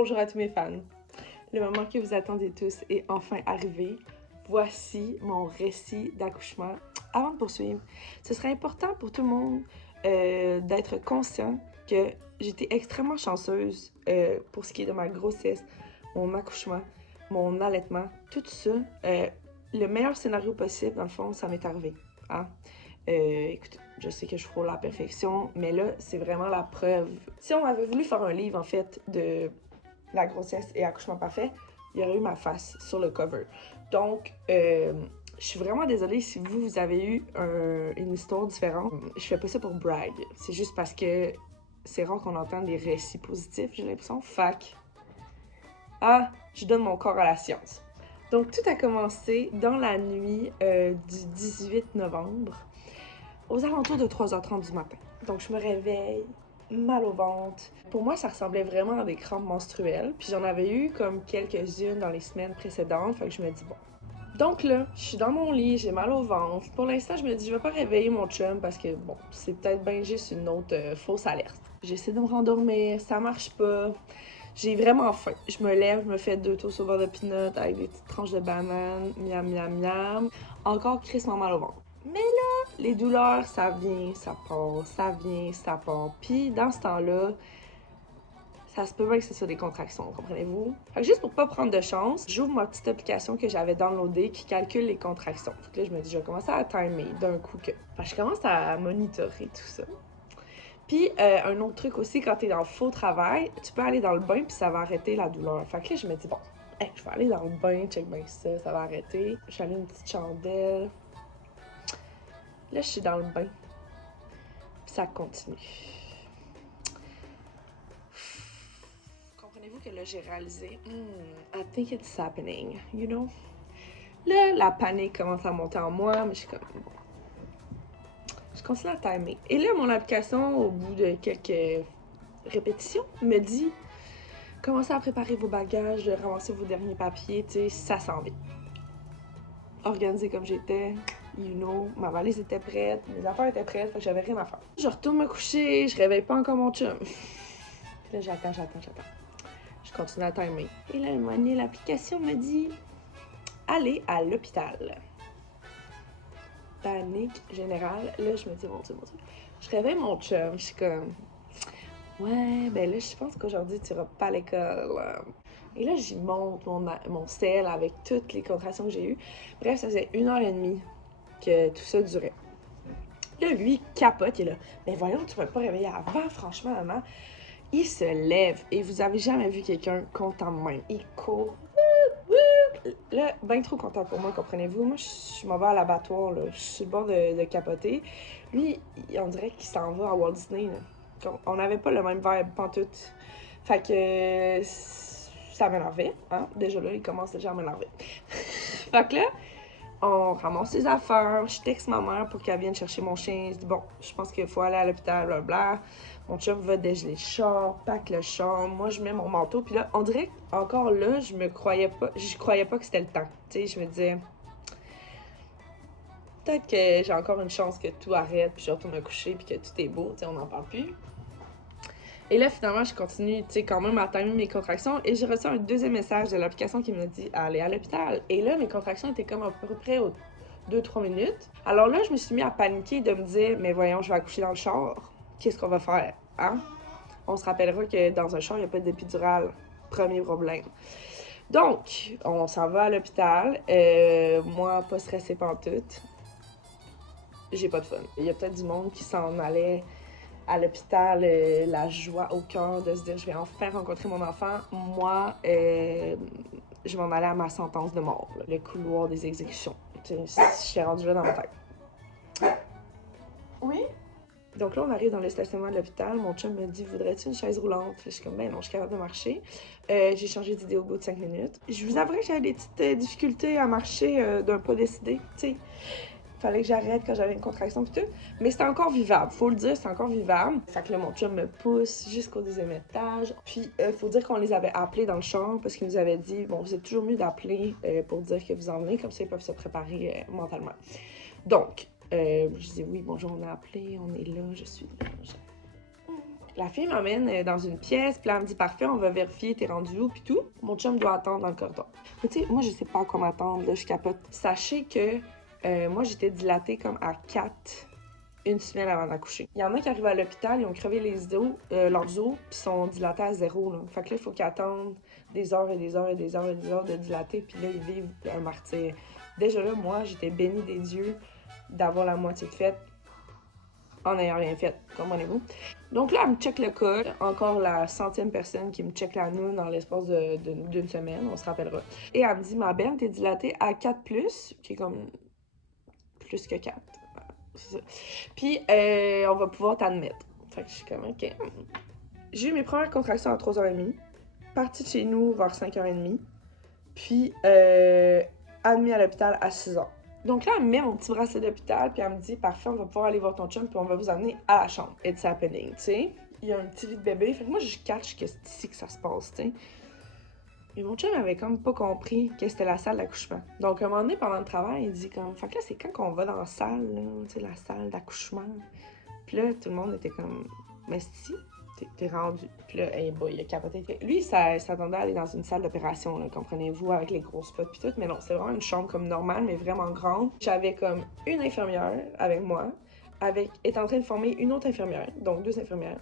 Bonjour à tous mes fans. Le moment que vous attendez tous est enfin arrivé. Voici mon récit d'accouchement. Avant de poursuivre, ce serait important pour tout le monde d'être conscient que j'étais extrêmement chanceuse pour ce qui est de ma grossesse, mon accouchement, mon allaitement, tout ça. Le meilleur scénario possible, dans le fond, ça m'est arrivé. Hein? Écoute, je sais que je frôle la perfection, mais là, c'est vraiment la preuve. Si on avait voulu faire un livre, en fait, de la grossesse et accouchement parfait, il y aurait eu ma face sur le cover. Donc, je suis vraiment désolée si vous avez eu une histoire différente. Je fais pas ça pour brag. C'est juste parce que c'est rare qu'on entende des récits positifs, j'ai l'impression. Fac. Ah, je donne mon corps à la science. Donc, tout a commencé dans la nuit du 18 novembre, aux alentours de 3h30 du matin. Donc, je me réveille, mal au ventre. Pour moi, ça ressemblait vraiment à des crampes menstruelles. Puis j'en avais eu comme quelques-unes dans les semaines précédentes. Fait que je me dis, bon. Donc là, je suis dans mon lit, j'ai mal au ventre. Pour l'instant, je me dis, je vais pas réveiller mon chum parce que, bon, c'est peut-être bien juste une autre fausse alerte. J'essaie de me rendormir, ça marche pas. J'ai vraiment faim. Je me lève, je me fais 2 toasts au beurre de peanut avec des petites tranches de banane. Miam, miam, miam. Encore crissement mal au ventre. Mais là, les douleurs, ça vient, ça part, ça vient, ça part. Puis dans ce temps-là, ça se peut bien que ce soit des contractions, comprenez-vous? Fait que juste pour pas prendre de chance, j'ouvre ma petite application que j'avais downloadée qui calcule les contractions. Fait que là, je me dis, je vais commencer à timer d'un coup que... Fait que je commence à monitorer tout ça. Puis, un autre truc aussi, quand t'es dans le faux travail, tu peux aller dans le bain puis ça va arrêter la douleur. Fait que là, je me dis, bon, je vais aller dans le bain, check bien ça va arrêter. J'allume une petite chandelle. Là, je suis dans le bain. Puis ça continue. Comprenez-vous que là, j'ai réalisé, I think it's happening, you know? Là, la panique commence à monter en moi, mais je suis comme, bon. Je continue à timer. Et là, mon application, au bout de quelques répétitions, me dit, commencez à préparer vos bagages, ramasser vos derniers papiers, tu sais, ça s'en vient. Organisée comme j'étais, you know, ma valise était prête, mes affaires étaient prêtes, fait que j'avais rien à faire. Je retourne me coucher, je réveille pas encore mon chum. Là, j'attends. Je continue à timer. Et là, un moment donné, l'application me dit allez à l'hôpital. Panique générale. Là, je me dis mon Dieu. Je réveille mon chum. Je suis comme ouais, ben là, je pense qu'aujourd'hui, tu iras pas à l'école. Et là, j'y monte mon sel avec toutes les contractions que j'ai eues. Bref, ça faisait 1h30 que tout ça durait. Là, lui, il capote. Il est là. Mais voyons, tu ne peux pas réveiller avant, franchement, maman. Il se lève et vous avez jamais vu quelqu'un content de même. Il court. Là, bien trop content pour moi, comprenez-vous. Moi, je m'en vais à l'abattoir, là. Je suis sur le bord de capoter. Lui, on dirait qu'il s'en va à Walt Disney, là. On n'avait pas le même vibe, pantoute. Fait que ça m'énervait, hein. Déjà là, il commence déjà à m'énerver. Fait que là, on ramasse ses affaires, je texte ma mère pour qu'elle vienne chercher mon chien. Je dis bon, je pense qu'il faut aller à l'hôpital, blablabla. Mon chum va dégeler le char, pack le char, moi je mets mon manteau. Puis là, on dirait encore là, je croyais pas que c'était le temps. Tu sais, je me disais, peut-être que j'ai encore une chance que tout arrête, puis je retourne me coucher, puis que tout est beau, tu sais, on n'en parle plus. Et là, finalement, je continue, tu sais, quand même à timer mes contractions. Et j'ai reçu un deuxième message de l'application qui me dit « Allez à l'hôpital ». Et là, mes contractions étaient comme à peu près aux 2-3 minutes. Alors là, je me suis mis à paniquer de me dire « Mais voyons, je vais accoucher dans le char. Qu'est-ce qu'on va faire? Hein? » On se rappellera que dans un char, il n'y a pas d'épidurale. Premier problème. Donc, on s'en va à l'hôpital. Moi, pas stressée pantoute. J'ai pas de fun. Il y a peut-être du monde qui s'en allait à l'hôpital, la joie au cœur de se dire je vais enfin rencontrer mon enfant. Moi, je m'en allais à ma sentence de mort, là, le couloir des exécutions. Je suis rendue là dans ma tête. Oui? Donc là, on arrive dans le stationnement de l'hôpital. Mon chum me dit voudrais-tu une chaise roulante? Je suis comme ben non, je suis capable de marcher. J'ai changé d'idée au bout de 5 minutes. Je vous avouerai que j'avais des petites difficultés à marcher d'un pas décidé. Tu sais, fallait que j'arrête quand j'avais une contraction pis tout. Mais c'était encore vivable. Faut le dire, c'était encore vivable. Fait que là, mon chum me pousse jusqu'au 2e étage. Puis, faut dire qu'on les avait appelés dans le char parce qu'ils nous avaient dit, bon, vous êtes toujours mieux d'appeler pour dire que vous en venez. Comme ça, ils peuvent se préparer mentalement. Donc, je dis oui, bonjour, on a appelé, on est là, je suis là. La fille m'emmène dans une pièce, puis là, elle me dit « Parfait, on va vérifier, t'es rendu où, puis tout. » Mon chum doit attendre dans le corridor. Mais tu sais, moi, je sais pas à quoi m'attendre, là, je capote. Sachez que moi, j'étais dilatée comme à 4 une semaine avant d'accoucher. Il y en a qui arrivent à l'hôpital, ils ont crevé leurs os, puis sont dilatés à 0, là. Fait que là, il faut qu'ils attendent des heures et des heures et des heures et des heures de dilater, puis là, ils vivent un martyre. Déjà là, moi, j'étais bénie des dieux d'avoir la moitié faite en n'ayant rien fait, comprenez-vous? Donc là, elle me check le cas. Encore la 100e personne qui me check la noune dans l'espace d'une semaine, on se rappellera. Et elle me dit, ma belle, t'es dilatée à 4+, qui est comme plus que 4. C'est ça. Puis, on va pouvoir t'admettre. Fait que je suis comme, OK. J'ai eu mes premières contractions à 3h30, partie de chez nous vers 5h30, puis admis à l'hôpital à 6h. Donc là, elle me met mon petit bracelet d'hôpital, puis elle me dit, parfait, on va pouvoir aller voir ton chum, puis on va vous amener à la chambre. It's happening, tu sais. Il y a un petit lit de bébé, fait que moi, je catch que c'est ici que ça se passe, tu sais. Mais mon chum avait comme pas compris que c'était la salle d'accouchement. Donc, à un moment donné, pendant le travail, il dit comme, fait que là, c'est quand qu'on va dans la salle, là, tu sais, la salle d'accouchement. Puis là, tout le monde était comme, mais si, t'es rendu. Puis là, hey boy, il a capoté. Lui, il s'attendait à aller dans une salle d'opération, là, comprenez-vous, avec les grosses potes puis tout. Mais non, c'est vraiment une chambre comme normale, mais vraiment grande. J'avais comme une infirmière avec moi, est en train de former une autre infirmière, donc 2 infirmières.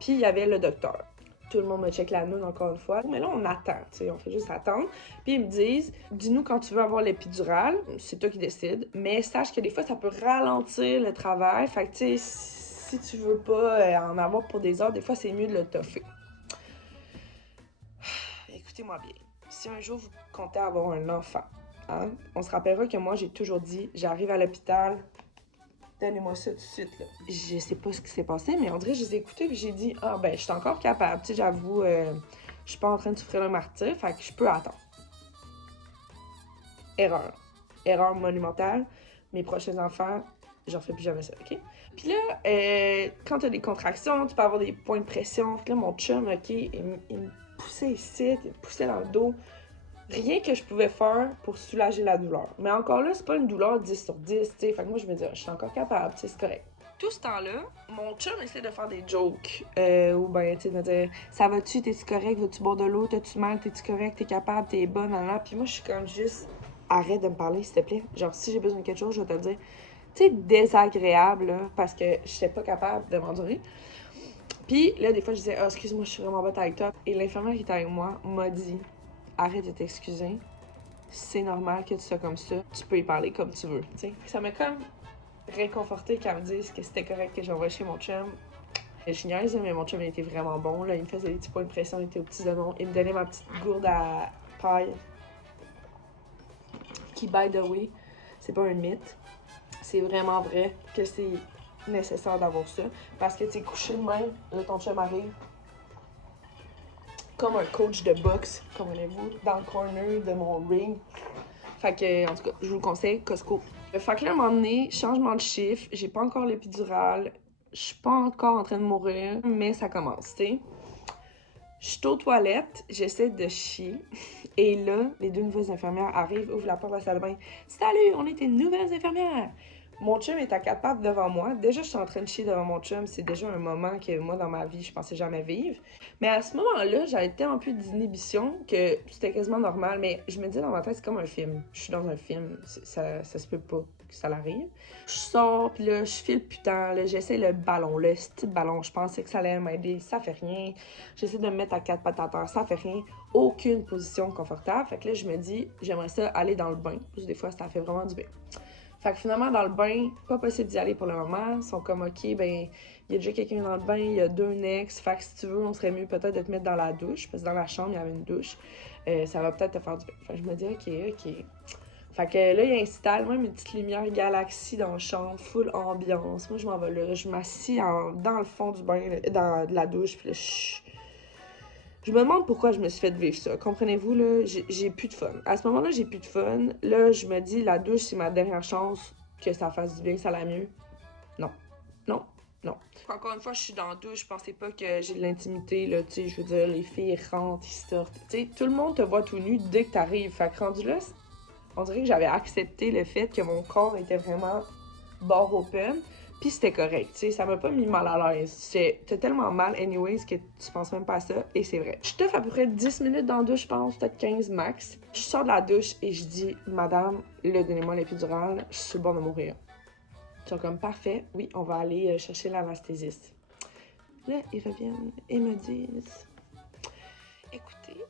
Puis il y avait le docteur. Tout le monde me check la noune encore une fois. Mais là, on attend, tu sais, on fait juste attendre. Puis ils me disent, dis-nous quand tu veux avoir l'épidurale, c'est toi qui décides, mais sache que des fois, ça peut ralentir le travail. Fait que, tu sais, si tu veux pas en avoir pour des heures, des fois, c'est mieux de le toffer. Écoutez-moi bien. Si un jour, vous comptez avoir un enfant, hein, on se rappellera que moi, j'ai toujours dit, j'arrive à l'hôpital, donnez-moi ça tout de suite, là. Je sais pas ce qui s'est passé, mais on dirait que je les ai écoutés puis j'ai dit, ah ben, je suis encore capable. Tu sais, j'avoue, je suis pas en train de souffrir le martyr, fait que je peux attendre. Erreur. Erreur monumentale. Mes prochains enfants, j'en fais plus jamais ça, OK? Puis là, quand t'as des contractions, tu peux avoir des points de pression. Puis là, mon chum, OK, il me poussait ici, il me poussait dans le dos. Rien que je pouvais faire pour soulager la douleur. Mais encore là, c'est pas une douleur 10 sur 10, tu sais. Fait que moi, je me dis, je suis encore capable, tu sais, c'est correct. Tout ce temps-là, mon chum essaie de faire des jokes. Ou ben, tu sais, de me dire, ça va-tu, t'es-tu correct, veux-tu boire de l'eau, t'as-tu mal, t'es-tu correct, t'es capable, t'es bonne, là. Puis moi, je suis comme juste, arrête de me parler, s'il te plaît. Genre, si j'ai besoin de quelque chose, je vais te le dire. Tu sais, désagréable, là, parce que je n'étais pas capable de m'endurer. Puis là, des fois, je disais, excuse-moi, je suis vraiment bête avec toi. Et l'infirmière qui était avec moi m'a dit, arrête de t'excuser. C'est normal que tu sois comme ça. Tu peux y parler comme tu veux, tu sais. Ça m'a comme réconforté qu'elle me dise que c'était correct que j'envoie chez mon chum. Je niaise, mais mon chum, il était vraiment bon, là. Il me faisait des petits points de pression, il était aux petits oignons. Il me donnait ma petite gourde à paille. Qui, by the way, c'est pas un mythe. C'est vraiment vrai que c'est nécessaire d'avoir ça. Parce que tu es couché de même, là, ton chum arrive comme un coach de boxe, comprenez-vous, dans le corner de mon ring. Fait que, en tout cas, je vous le conseille, Costco. Fait que là, à un moment donné, changement de chiffre, j'ai pas encore l'épidurale, je suis pas encore en train de mourir, mais ça commence, tu sais. Je suis aux toilettes, j'essaie de chier, et là, les 2 nouvelles infirmières arrivent, ouvrent la porte de la salle de bain. « Salut, on est tes nouvelles infirmières! » Mon chum est à 4 pattes devant moi. Déjà, je suis en train de chier devant mon chum. C'est déjà un moment que moi, dans ma vie, je pensais jamais vivre. Mais à ce moment-là, j'avais tellement plus d'inhibition que c'était quasiment normal. Mais je me dis dans ma tête, c'est comme un film. Je suis dans un film. Ça se peut pas que ça l'arrive. Je sors, puis là, je file putain. Là, j'essaie le ballon, le petit ballon. Je pensais que ça allait m'aider. Ça fait rien. J'essaie de me mettre à 4 pattes à terre. Ça fait rien. Aucune position confortable. Fait que là, je me dis, j'aimerais ça aller dans le bain. Parce que des fois, ça fait vraiment du bien. Fait que finalement, dans le bain, pas possible d'y aller pour le moment. Ils sont comme, OK, ben, il y a déjà quelqu'un dans le bain, il y a 2 necks. Fait que si tu veux, on serait mieux peut-être de te mettre dans la douche. Parce que dans la chambre, il y avait une douche. Ça va peut-être te faire du bien. Fait que je me dis, OK. Fait que là, il installe même une petite lumière galaxie dans la chambre, full ambiance. Moi, je m'en vais là. Je m'assis dans le fond du bain, dans la douche. Puis là, je me demande pourquoi je me suis fait vivre ça. Comprenez-vous, là, j'ai plus de fun. À ce moment-là, j'ai plus de fun. Là, je me dis, la douche, c'est ma dernière chance que ça fasse du bien, que ça aille mieux. Non. Encore une fois, je suis dans la douche, je pensais pas que j'ai de l'intimité, là, tu sais, je veux dire, les filles rentrent, ils sortent. Tu sais, tout le monde te voit tout nu dès que t'arrives. Fait que rendu là, on dirait que j'avais accepté le fait que mon corps était vraiment bord open. Puis c'était correct, tu sais, ça m'a pas mis mal à l'aise. T'as tellement mal, anyways, que tu penses même pas à ça, et c'est vrai. Je toffe à peu près 10 minutes dans la douche, je pense, peut-être 15 max. Je sors de la douche et je dis, madame, donnez-moi l'épidurale, je suis sur le bord de mourir. Ils sont comme, parfait, oui, on va aller chercher l'anesthésiste. Là, ils reviennent et me disent, écoutez,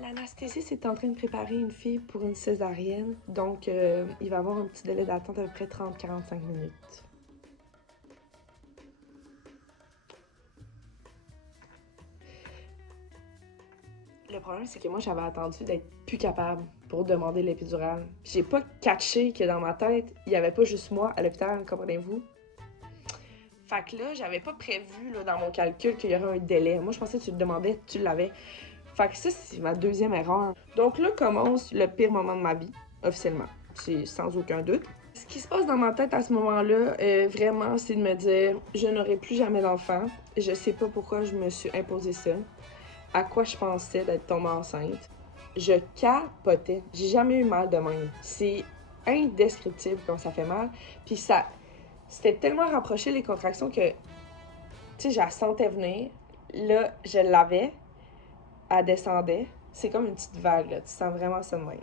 l'anesthésiste est en train de préparer une fille pour une césarienne, donc il va y avoir un petit délai d'attente à peu près 30-45 minutes. Le problème, c'est que moi, j'avais attendu d'être plus capable pour demander l'épidurale. J'ai pas catché que dans ma tête, il y avait pas juste moi à l'hôpital, comprenez-vous? Fait que là, j'avais pas prévu là, dans mon calcul qu'il y aurait un délai. Moi, je pensais que tu le demandais, tu l'avais. Fait que ça, c'est ma deuxième erreur. Donc là commence le pire moment de ma vie, officiellement. C'est sans aucun doute. Ce qui se passe dans ma tête à ce moment-là, vraiment, c'est de me dire, je n'aurai plus jamais d'enfant. Je sais pas pourquoi je me suis imposé ça. À quoi je pensais d'être tombée enceinte. Je capotais. J'ai jamais eu mal de même. C'est indescriptible comme ça fait mal. Puis ça, c'était tellement rapproché les contractions que, tu sais, je la sentais venir. Là, je l'avais. Elle descendait. C'est comme une petite vague, là. Tu sens vraiment ça de même.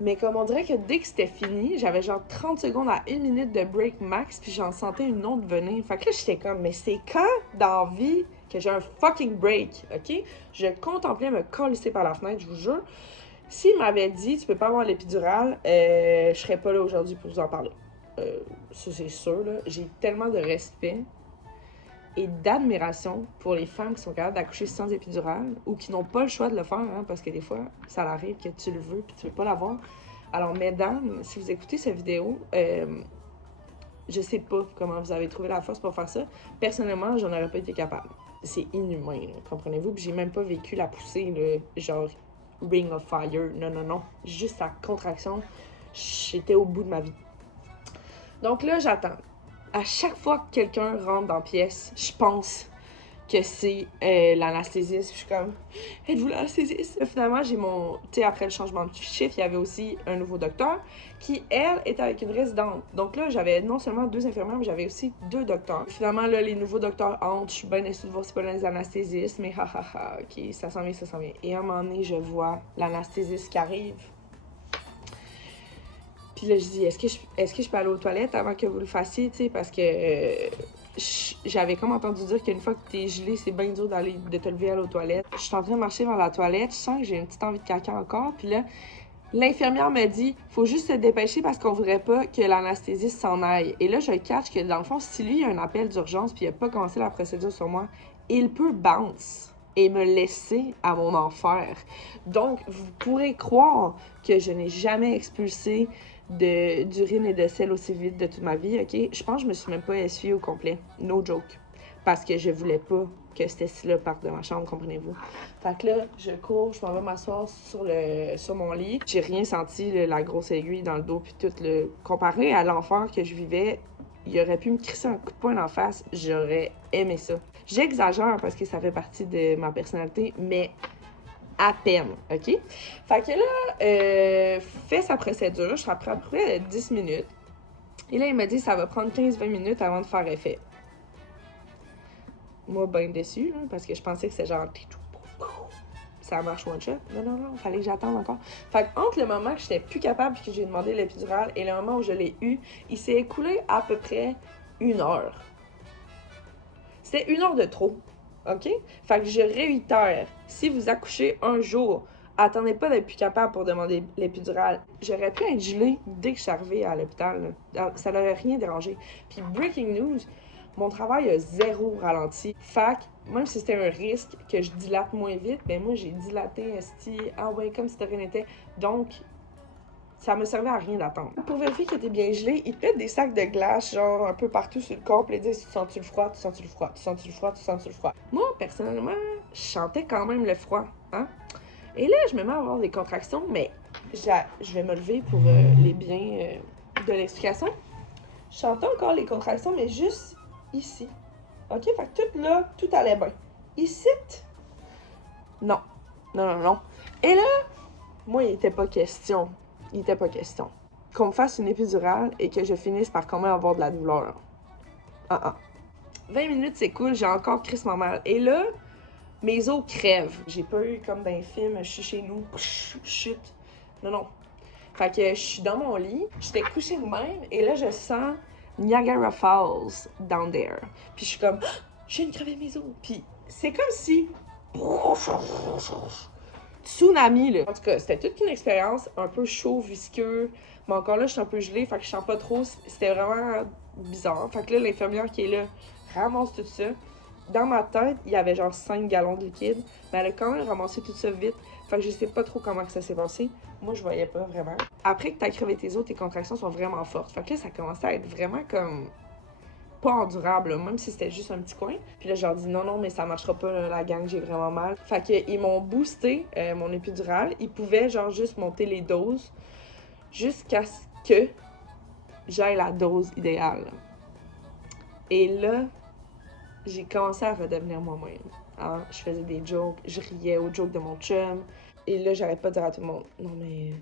Mais comme on dirait que dès que c'était fini, j'avais genre 30 secondes à 1 minute de break max, puis j'en sentais une autre venir. Fait que là, j'étais comme, mais c'est quand dans la vie que j'ai un fucking break, OK? Je contemplais me colisser par la fenêtre, je vous jure. S'il m'avait dit, tu peux pas avoir l'épidurale, je serais pas là aujourd'hui pour vous en parler. Ça, c'est sûr, là. J'ai tellement de respect et d'admiration pour les femmes qui sont capables d'accoucher sans épidurale ou qui n'ont pas le choix de le faire, hein, parce que des fois, ça arrive que tu le veux puis tu veux pas l'avoir. Alors, mesdames, si vous écoutez cette vidéo, je sais pas comment vous avez trouvé la force pour faire ça. Personnellement, j'en aurais pas été capable. C'est inhumain, là, comprenez-vous? Puis j'ai même pas vécu la poussée, là, genre Ring of Fire. Non, non, non. Juste la contraction, j'étais au bout de ma vie. Donc là, j'attends. À chaque fois que quelqu'un rentre dans la pièce, je pense que c'est l'anesthésiste. Je suis comme, êtes-vous l'anesthésiste? Finalement, j'ai mon... Tu sais, après le changement de chiffre, il y avait aussi un nouveau docteur qui, elle, était avec une résidente. Donc là, j'avais non seulement 2 infirmières, mais j'avais aussi 2 docteurs. Finalement, là, les nouveaux docteurs entrent. Je suis bien déçue de voir c'est pas les anesthésistes, mais ha, ok, ça s'en vient, ça s'en vient. Et à un moment donné, je vois l'anesthésiste qui arrive. Puis là, je dis, est-ce que je peux aller aux toilettes avant que vous le fassiez, tu sais, parce que j'avais comme entendu dire qu'une fois que t'es gelé, c'est bien dur de te lever à aller aux toilettes. Je suis en train de marcher vers la toilette, je sens que j'ai une petite envie de caca encore, puis là, l'infirmière me dit, faut juste se dépêcher parce qu'on voudrait pas que l'anesthésiste s'en aille. Et là, je catch que dans le fond, si lui a un appel d'urgence puis il a pas commencé la procédure sur moi, il peut bounce et me laisser à mon enfer. Donc, vous pourrez croire que je n'ai jamais expulsé d'urine et de sel aussi vite de toute ma vie, OK? Je pense que je me suis même pas essuyée au complet. No joke. Parce que je voulais pas que cette style-là parte de ma chambre, comprenez-vous? Fait que là, je cours, je m'en vais m'asseoir sur mon lit. J'ai rien senti, la grosse aiguille dans le dos puis tout. Comparé à l'enfer que je vivais, il aurait pu me crisser un coup de poing en face. J'aurais aimé ça. J'exagère parce que ça fait partie de ma personnalité, mais à peine, OK? Fait que là, fait sa procédure, je après à peu près 10 minutes. Et là, il m'a dit ça va prendre 15-20 minutes avant de faire effet. Moi, bien déçue, là, parce que je pensais que c'était genre... Ça marche one shot. Non, fallait que j'attende encore. Fait que entre le moment que j'étais plus capable et que j'ai demandé l'épidurale et le moment où je l'ai eu, il s'est écoulé à peu près 1 heure. C'était 1 heure de trop. OK? Fait que je réitère, si vous accouchez un jour, attendez pas d'être plus capable pour demander l'épidurale. J'aurais pu être gelée dès que je suis arrivée à l'hôpital. Ça n'aurait rien dérangé. Puis breaking news, mon travail a 0 ralenti. Fait que même si c'était un risque que je dilate moins vite, ben moi j'ai dilaté, esti, ah ouais, comme si de rien n'était. Donc, ça me servait à rien d'attendre. Pour vérifier que t'es bien gelé, ils te mettent des sacs de glace, genre un peu partout sur le corps, puis ils disent, tu sens-tu le froid, tu sens-tu le froid, tu sens-tu le froid, tu sens-tu le froid. Moi, personnellement, je sentais quand même le froid, hein. Et là, je me mets à avoir des contractions, mais je vais me lever pour les biens de l'explication. Je sentais encore les contractions, mais juste ici. OK? Fait que tout là, tout allait bien. Ici, non. Non. Et là, moi, il était pas question. qu'on me fasse une épidurale et que je finisse par quand même avoir de la douleur. 20 minutes s'écoulent, j'ai encore crissement mal. Et là, mes os crèvent. J'ai pas eu comme dans les films, je suis chez nous, chute. Non. Fait que je suis dans mon lit, j'étais couchée de même, et là, je sens Niagara Falls down there. Puis je suis comme, je viens de crever mes os. Puis c'est comme si... Tsunami, là. En tout cas, c'était toute une expérience un peu chaud, visqueux. Mais encore là, je suis un peu gelée, fait que je sens pas trop. C'était vraiment bizarre. Fait que là, l'infirmière qui est là ramasse tout ça. Dans ma tête, il y avait genre 5 gallons de liquide. Mais elle a quand même ramassé tout ça vite. Fait que je sais pas trop comment que ça s'est passé. Moi, je voyais pas vraiment. Après que t'as crevé tes os, tes contractions sont vraiment fortes. Fait que là, ça commençait à être vraiment comme... pas endurable, là, même si c'était juste un petit coin. Puis là, je leur dis non, mais ça marchera pas, là, la gang, j'ai vraiment mal. Fait qu'ils m'ont boosté mon épidural. Ils pouvaient genre juste monter les doses jusqu'à ce que j'aille la dose idéale. Et là, j'ai commencé à redevenir moi-même. Hein? Je faisais des jokes, je riais aux jokes de mon chum. Et là, j'arrête pas de dire à tout le monde, non mais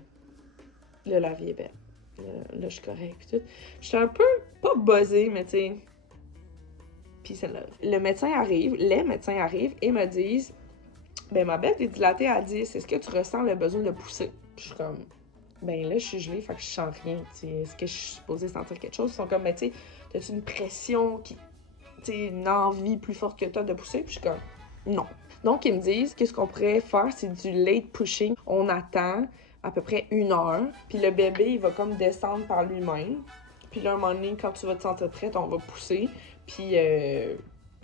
là, la vie est belle. Là, je suis correcte, pis tout. J'étais un peu, pas buzzée, mais tu sais, peace and love. Les médecins arrivent et me disent, ben ma belle, t'es dilatée à 10, est-ce que tu ressens le besoin de pousser? Je suis comme, ben là, je suis gelée, fait que je sens rien, tu sais, est-ce que je suis supposée sentir quelque chose? Ils sont comme, ben tu sais, t'as-tu une pression tu sais, une envie plus forte que toi de pousser? Puis je suis comme, non. Donc, ils me disent, qu'est-ce qu'on pourrait faire? C'est du late pushing. On attend à peu près 1 heure, puis le bébé, il va comme descendre par lui-même. Puis là, un moment donné, quand tu vas te sentir prête, on va pousser, puis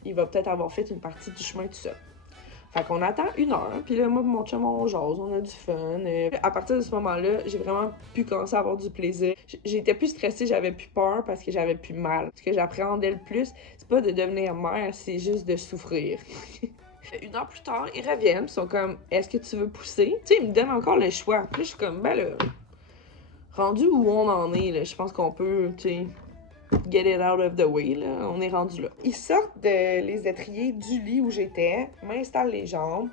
il va peut-être avoir fait une partie du chemin tout seul. Fait qu'on attend 1 heure, puis là, moi et mon chum, on jase, on a du fun. À partir de ce moment-là, j'ai vraiment pu commencer à avoir du plaisir. J'étais plus stressée, j'avais plus peur parce que j'avais plus mal. Ce que j'appréhendais le plus, c'est pas de devenir mère, c'est juste de souffrir. 1 heure plus tard, ils reviennent, ils sont comme, est-ce que tu veux pousser? Tu sais, ils me donnent encore le choix. Puis là, je suis comme, ben là, rendu où on en est, là, je pense qu'on peut, tu sais, get it out of the way, là, on est rendu là. Ils sortent les étriers du lit où j'étais, m'installent les jambes.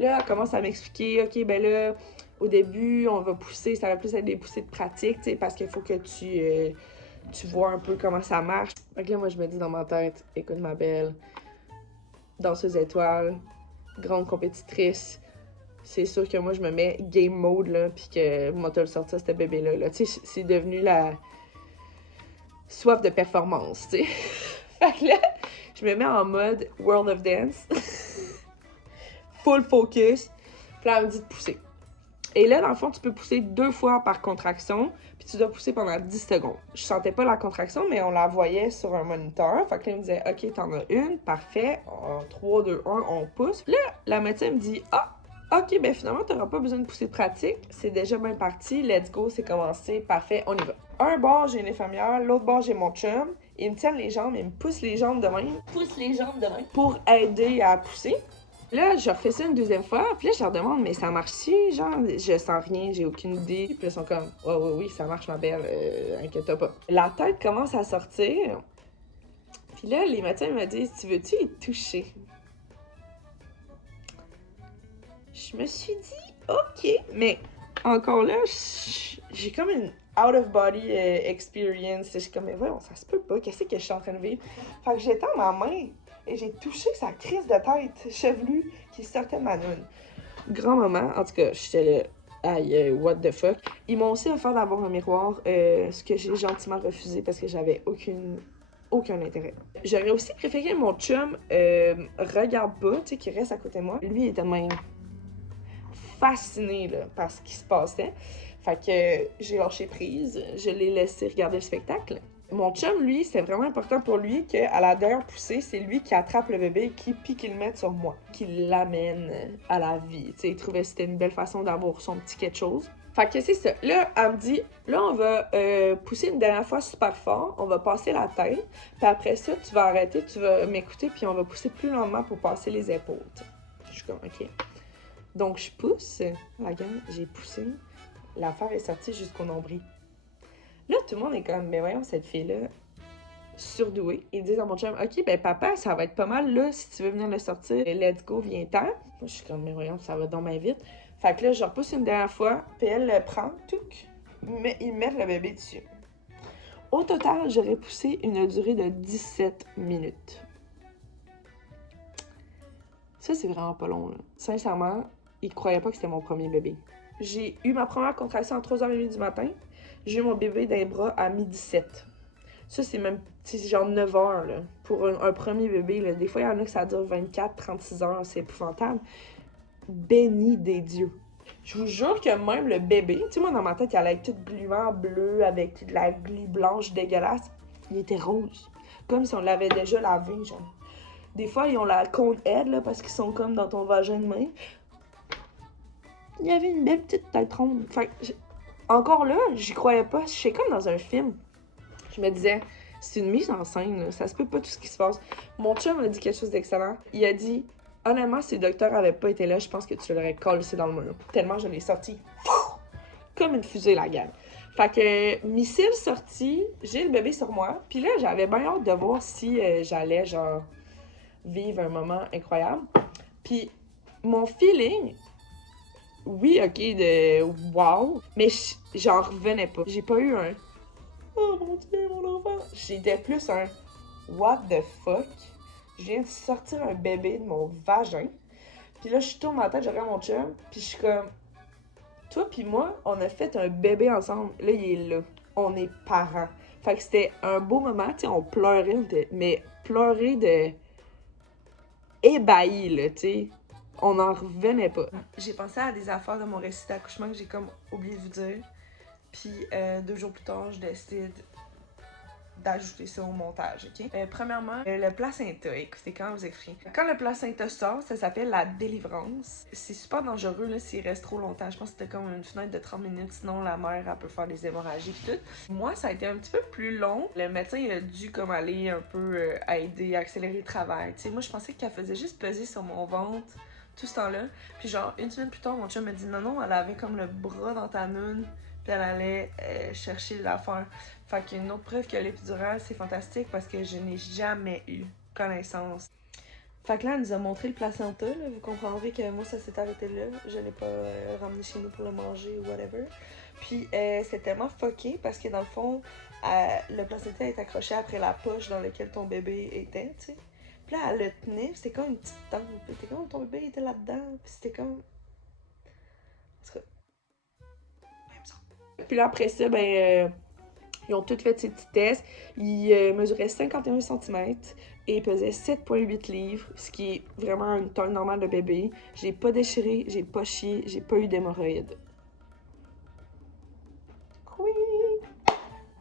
Là, elle commence à m'expliquer, OK, ben là, au début, on va pousser, ça va plus être des poussées de pratique, tu sais, parce qu'il faut que tu vois un peu comment ça marche. Fait que là, moi, je me dis dans ma tête, écoute, ma belle, danseuse étoile, grande compétitrice, c'est sûr que moi, je me mets game mode, là, pis que moi, te le sortir, ce bébé-là, là. Tu sais, c'est devenu la soif de performance, tu sais. Fait que là, je me mets en mode World of Dance, full focus, puis là, elle me dit de pousser. Et là, dans le fond, tu peux pousser 2 fois par contraction, puis tu dois pousser pendant 10 secondes. Je sentais pas la contraction, mais on la voyait sur un moniteur. Fait que là, il me disait, OK, t'en as une, parfait. 3, 2, 1, on pousse. Là, la médecin me dit, OK, ben finalement, t'auras pas besoin de pousser de pratique. C'est déjà bien parti. Let's go, c'est commencé. Parfait, on y va. Un bord, j'ai une infirmière. L'autre bord, j'ai mon chum. Ils me tiennent les jambes, ils me poussent les jambes de même. Pour aider à pousser. Là, je refais ça une 2e fois, puis là, je leur demande, mais ça marche-tu? Genre, je sens rien, j'ai aucune idée. Puis là, ils sont comme, oui, ça marche, ma belle, inquiète-toi pas. La tête commence à sortir. Puis là, les médecins me disent, tu veux-tu y toucher? Je me suis dit, OK, mais encore là, j'ai comme une out-of-body experience. Je suis comme, mais voyons, ça se peut pas, qu'est-ce que je suis en train de vivre? Fait que j'étends ma main et j'ai touché sa crise de tête chevelue qui sortait de ma noune. Grand-maman, en tout cas, j'étais là, aïe, what the fuck. Ils m'ont aussi offert d'avoir un miroir, ce que j'ai gentiment refusé parce que j'avais aucun intérêt. J'aurais aussi préféré mon chum regarde pas, tu sais, qui reste à côté de moi. Lui, il était même fasciné là, par ce qui se passait. Fait que j'ai lâché prise, je l'ai laissé regarder le spectacle. Mon chum, lui, c'est vraiment important pour lui qu'à la dernière poussée, c'est lui qui attrape le bébé puis qu'il le mette sur moi, qu'il l'amène à la vie. T'sais, il trouvait que c'était une belle façon d'avoir son petit quelque chose. Fait que c'est ça. Là, elle me dit, là, on va pousser une dernière fois super fort, on va passer la tête, puis après ça, tu vas arrêter, tu vas m'écouter, puis on va pousser plus lentement pour passer les épaules. T'sais. Je suis comme, OK. Donc, je pousse, la gang, j'ai poussé, l'affaire est sortie jusqu'au nombril. Là, tout le monde est comme, mais voyons, cette fille-là, surdouée. Ils disent à mon chum, OK, ben papa, ça va être pas mal, là, si tu veux venir le sortir, let's go, viens-t'en. Moi, je suis comme, mais voyons, ça va donc bien vite. Fait que là, je repousse une dernière fois, puis elle le prend, touc, ils mettent le bébé dessus. Au total, j'aurais poussé une durée de 17 minutes. Ça, c'est vraiment pas long, là. Sincèrement, ils croyaient pas que c'était mon premier bébé. J'ai eu ma première contraction à 3h30 du matin. J'ai eu mon bébé dans les bras à 12h17. Ça, c'est genre 9 heures, là, pour un premier bébé, là. Des fois, il y en a que ça dure 24-36 heures. C'est épouvantable. Béni des dieux. Je vous jure que même le bébé, tu sais, moi, dans ma tête, il allait être tout gluant bleu avec de la glu blanche dégueulasse. Il était rose. Comme si on l'avait déjà lavé, genre. Des fois, ils ont la cold head, là, parce qu'ils sont comme dans ton vagin de main. Il y avait une belle petite tête ronde. Fait que, encore là, j'y croyais pas. J'étais comme dans un film. Je me disais, c'est une mise en scène, là. Ça se peut pas tout ce qui se passe. Mon chum m'a dit quelque chose d'excellent. Il a dit, honnêtement, si le docteur avait pas été là, je pense que tu l'aurais collé dans le mur. Tellement je l'ai sorti. Comme une fusée, la gang. Fait que, missile sorti, j'ai le bébé sur moi. Puis là, j'avais bien hâte de voir si j'allais, genre, vivre un moment incroyable. Puis, mon feeling, oui, ok, de wow, mais j'en revenais pas. J'ai pas eu un oh mon dieu, mon enfant. J'étais plus un what the fuck. Je viens de sortir un bébé de mon vagin. Puis là, je tourne ma tête, je regarde mon chum, puis je suis comme toi puis moi, on a fait un bébé ensemble. Là, il est là. On est parents. Fait que c'était un beau moment, tu sais, on pleurait, mais pleurer de ébahi, là, tu sais. On n'en revenait pas. J'ai pensé à des affaires de mon récit d'accouchement que j'ai comme oublié de vous dire. Puis 2 jours plus tard, je décide d'ajouter ça au montage, ok? Premièrement, le placenta. Écoutez, comment vous expliquer? Quand le placenta sort, ça s'appelle la délivrance. C'est super dangereux là, s'il reste trop longtemps. Je pense que c'était comme une fenêtre de 30 minutes, sinon la mère, elle peut faire des hémorragies et tout. Moi, ça a été un petit peu plus long. Le médecin, il a dû comme aller un peu aider, accélérer le travail. T'sais, moi, je pensais qu'elle faisait juste peser sur mon ventre tout ce temps-là. Puis genre, une semaine plus tard, mon chum me dit non, elle avait comme le bras dans ta noune. Puis elle allait chercher l'affaire. Fait qu'une autre preuve que l'épidurale, c'est fantastique parce que je n'ai jamais eu connaissance. Fait que là, elle nous a montré le placenta. Là. Vous comprendrez que moi, ça s'est arrêté là. Je l'ai pas ramené chez nous pour le manger ou whatever. Puis c'est tellement fucké parce que dans le fond, le placenta est accroché après la poche dans laquelle ton bébé était, tu sais. Puis là, elle le tenait, c'était comme une petite tente. C'était comme ton bébé était là-dedans. Puis c'était comme. Puis là, après ça, ben, ils ont tous fait ces petits tests. Ils mesuraient 51 cm et pesaient 7,8 livres, ce qui est vraiment une taille normale de bébé. J'ai pas déchiré, j'ai pas chié, j'ai pas eu d'hémorroïdes. Oui!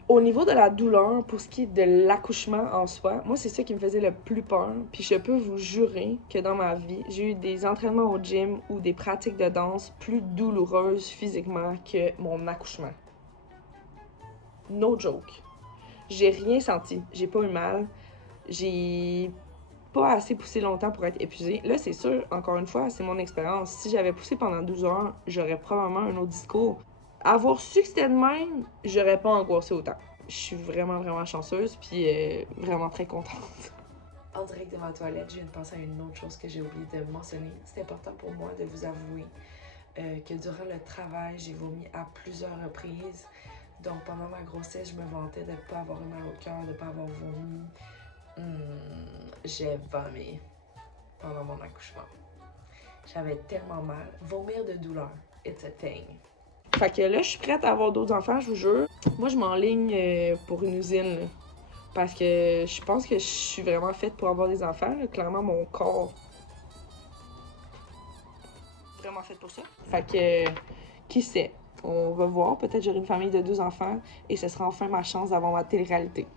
Au niveau de la douleur, pour ce qui est de l'accouchement en soi, moi, c'est ça qui me faisait le plus peur. Puis je peux vous jurer que dans ma vie, j'ai eu des entraînements au gym ou des pratiques de danse plus douloureuses physiquement que mon accouchement. No joke. J'ai rien senti. J'ai pas eu mal. J'ai pas assez poussé longtemps pour être épuisée. Là, c'est sûr, encore une fois, c'est mon expérience. Si j'avais poussé pendant 12 heures, j'aurais probablement un autre discours. Avoir su que c'était de même, j'aurais pas angoissé autant. Je suis vraiment, vraiment chanceuse, puis vraiment très contente. En direct de ma toilette, je viens de penser à une autre chose que j'ai oublié de mentionner. C'est important pour moi de vous avouer que durant le travail, j'ai vomi à plusieurs reprises. Donc, pendant ma grossesse, je me vantais de ne pas avoir eu mal au cœur, de ne pas avoir vomi. J'ai vomi pendant mon accouchement. J'avais tellement mal. Vomir de douleur, it's a thing. Fait que là, je suis prête à avoir d'autres enfants, je vous jure. Moi, je m'enligne pour une usine, là, parce que je pense que je suis vraiment faite pour avoir des enfants. Là. Clairement, mon corps est vraiment fait pour ça. Fait que, qui sait? On va voir. Peut-être j'aurai une famille de 2 enfants et ce sera enfin ma chance d'avoir ma télé-réalité.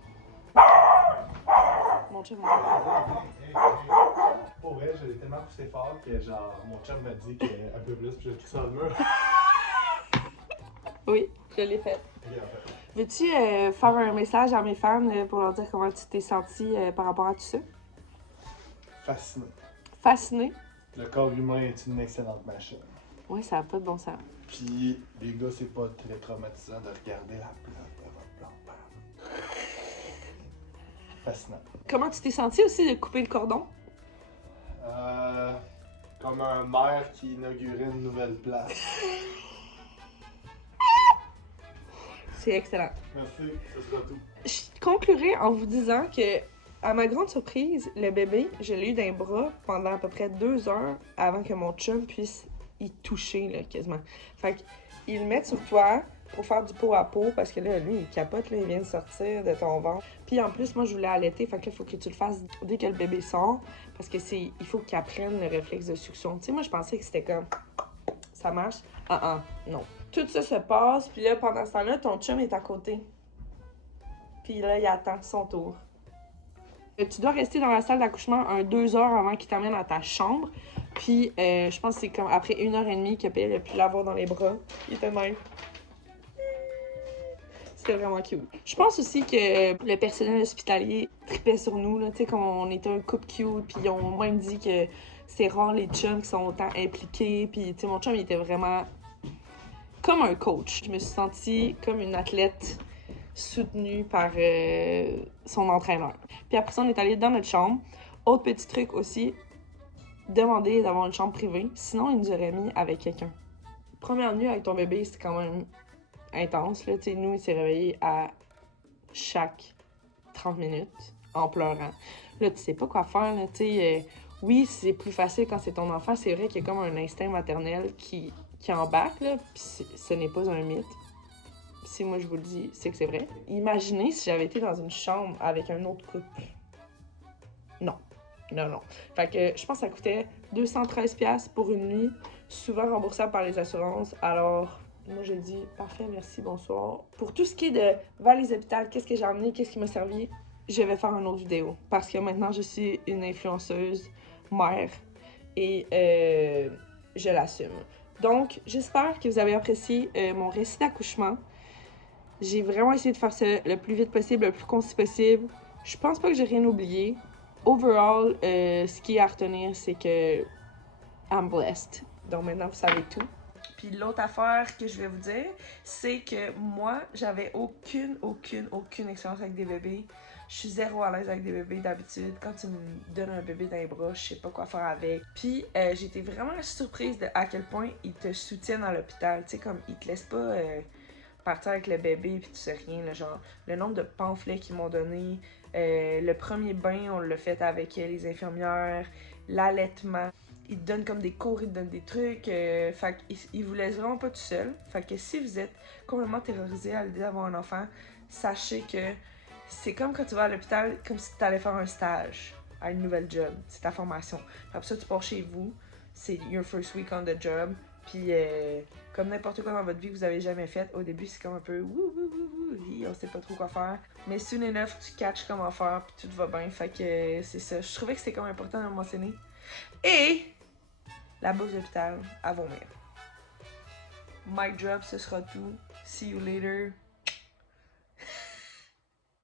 Mon chum Pour vrai, je l'ai tellement poussé fort que genre mon chum m'a dit qu'un peu plus, puis j'ai écrit ça dans le mur. Oui, je l'ai fait. Veux-tu faire un message à mes fans pour leur dire comment tu t'es senti par rapport à tout ça? Fasciné. Fasciné? Le corps humain est une excellente machine. Oui, ça n'a pas de bon sens. Puis, les gars, c'est pas très traumatisant de regarder la plante de votre grand-père. Fascinant. Comment tu t'es senti aussi de couper le cordon? Comme un maire qui inaugurait une nouvelle place. C'est excellent. Merci, ce sera tout. Je conclurai en vous disant que, à ma grande surprise, le bébé, je l'ai eu dans les bras pendant à peu près 2 heures avant que mon chum puisse y toucher, là, quasiment. Fait qu'ils le mettent sur toi pour faire du pot à pot, parce que là, lui, il capote, là, il vient de sortir de ton ventre. Puis en plus, moi, je voulais allaiter, fait que là, il faut que tu le fasses dès que le bébé sort, parce que il faut qu'il apprenne le réflexe de succion. Tu sais, moi, je pensais que c'était comme, ça marche. Non. Tout ça se passe, puis là, pendant ce temps-là, ton chum est à côté. Puis là, il attend son tour. Tu dois rester dans la salle d'accouchement 2 heures avant qu'il t'amène à ta chambre. Puis, je pense que c'est comme après 1h30 que Pelle a pu l'avoir dans les bras. Il était même. C'était vraiment cute. Je pense aussi que le personnel hospitalier tripait sur nous, là, tu sais, comme on était un couple cute, puis ils ont même dit que c'est rare les chums qui sont autant impliqués, puis tu sais, mon chum, il était vraiment comme un coach. Je me suis sentie comme une athlète soutenue par son entraîneur. Puis après ça, on est allé dans notre chambre. Autre petit truc aussi, demander d'avoir une chambre privée, sinon il nous aurait mis avec quelqu'un. Première nuit avec ton bébé, c'est quand même intense, là. T'sais, nous, il s'est réveillé à chaque 30 minutes en pleurant. Là, tu sais pas quoi faire, là, oui, c'est plus facile quand c'est ton enfant. C'est vrai qu'il y a comme un instinct maternel qui embarque, là, pis ce n'est pas un mythe. Si moi je vous le dis, c'est que c'est vrai. Imaginez si j'avais été dans une chambre avec un autre couple. Non. Fait que je pense que ça coûtait 213$ pour une nuit, souvent remboursable par les assurances. Alors, moi je dis parfait, merci, bonsoir. Pour tout ce qui est de valise hôpital, qu'est-ce que j'ai amené, qu'est-ce qui m'a servi, je vais faire une autre vidéo. Parce que maintenant je suis une influenceuse mère et je l'assume. Donc, j'espère que vous avez apprécié mon récit d'accouchement. J'ai vraiment essayé de faire ça le plus vite possible, le plus concis possible. Je pense pas que j'ai rien oublié. Overall, ce qui est à retenir, c'est que I'm blessed. Donc maintenant, vous savez tout. Puis l'autre affaire que je vais vous dire, c'est que moi, j'avais aucune expérience avec des bébés. Je suis zéro à l'aise avec des bébés d'habitude. Quand tu me donnes un bébé dans les bras, je sais pas quoi faire avec. Puis j'ai été vraiment surprise de à quel point ils te soutiennent à l'hôpital. Tu sais, comme ils te laissent pas partir avec le bébé puis tu sais rien. Là, genre, le nombre de pamphlets qu'ils m'ont donné, le premier bain, on l'a fait avec les infirmières, l'allaitement. Ils te donnent comme des cours, ils te donnent des trucs. Fait qu'ils vous laissent vraiment pas tout seul. Fait que si vous êtes complètement terrorisé à l'idée d'avoir un enfant, sachez que c'est comme quand tu vas à l'hôpital, comme si tu allais faire un stage à une nouvelle job. C'est ta formation. Après ça, tu pars chez vous. C'est your first week on the job. Puis, comme n'importe quoi dans votre vie que vous avez jamais fait, au début, c'est comme un peu on sait pas trop quoi faire. Mais soon enough, tu catches comment faire, puis tout va bien. Fait que c'est ça. Je trouvais que c'était comme important de le mentionner. Et la bourse d'hôpital à vomir. Mic drop, ce sera tout. See you later.